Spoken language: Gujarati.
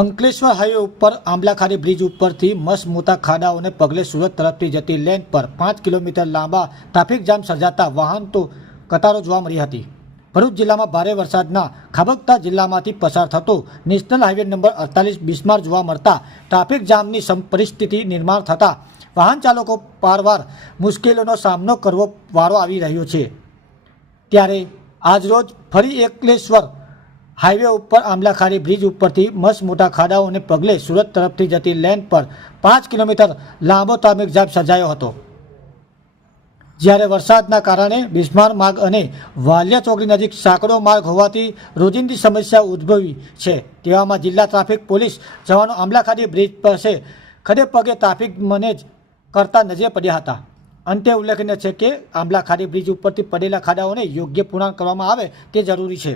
અંકલેશ્વર હાઈવે ઉપર આંબલાખારી બ્રિજ ઉપરથી મસ્ત મોટા ખાડાઓને પગલે સુરત તરફથી જતી લેન પર પાંચ કિલોમીટર લાંબા ટ્રાફિક જામ સર્જાતા વાહન તો કતારો જોવા મળી હતી. ભરૂચ જિલ્લામાં ભારે વરસાદના ખાબકતા જિલ્લામાંથી પસાર થતો નેશનલ હાઈવે નંબર અડતાલીસ બિસ્માર જોવા મળતા ટ્રાફિક જામની પરિસ્થિતિ નિર્માણ થતાં વાહન ચાલકો પારવાર મુશ્કેલીનો સામનો કરવો વારો આવી રહ્યો છે. ત્યારે આજરોજ ફરી એકલેશ્વર હાઈવે ઉપર આંબલાખારી બ્રિજ ઉપરથી મસ્ત મોટા ખાડાઓને પગલે સુરત તરફથી જતી લેન પર પાંચ કિલોમીટર લાંબો ટ્રાફિક જામ સર્જાયો હતો. જ્યારે વરસાદના કારણે બિસ્માર માર્ગ અને વાલિયા ચોકડી નજીક સાંકડો માર્ગ હોવાથી રોજિંદી સમસ્યા ઉદ્ભવી છે. તેવામાં જિલ્લા ટ્રાફિક પોલીસ જવાનો આંબલાખાડી બ્રિજ પાસે ખડે પગે ટ્રાફિક મેનેજ કરતા નજરે પડ્યા હતા. અંતે ઉલ્લેખનીય છે કે આંબલાખાડી બ્રિજ ઉપરથી પડેલા ખાડાઓને યોગ્ય પૂર્ણ કરવામાં આવે તે જરૂરી છે.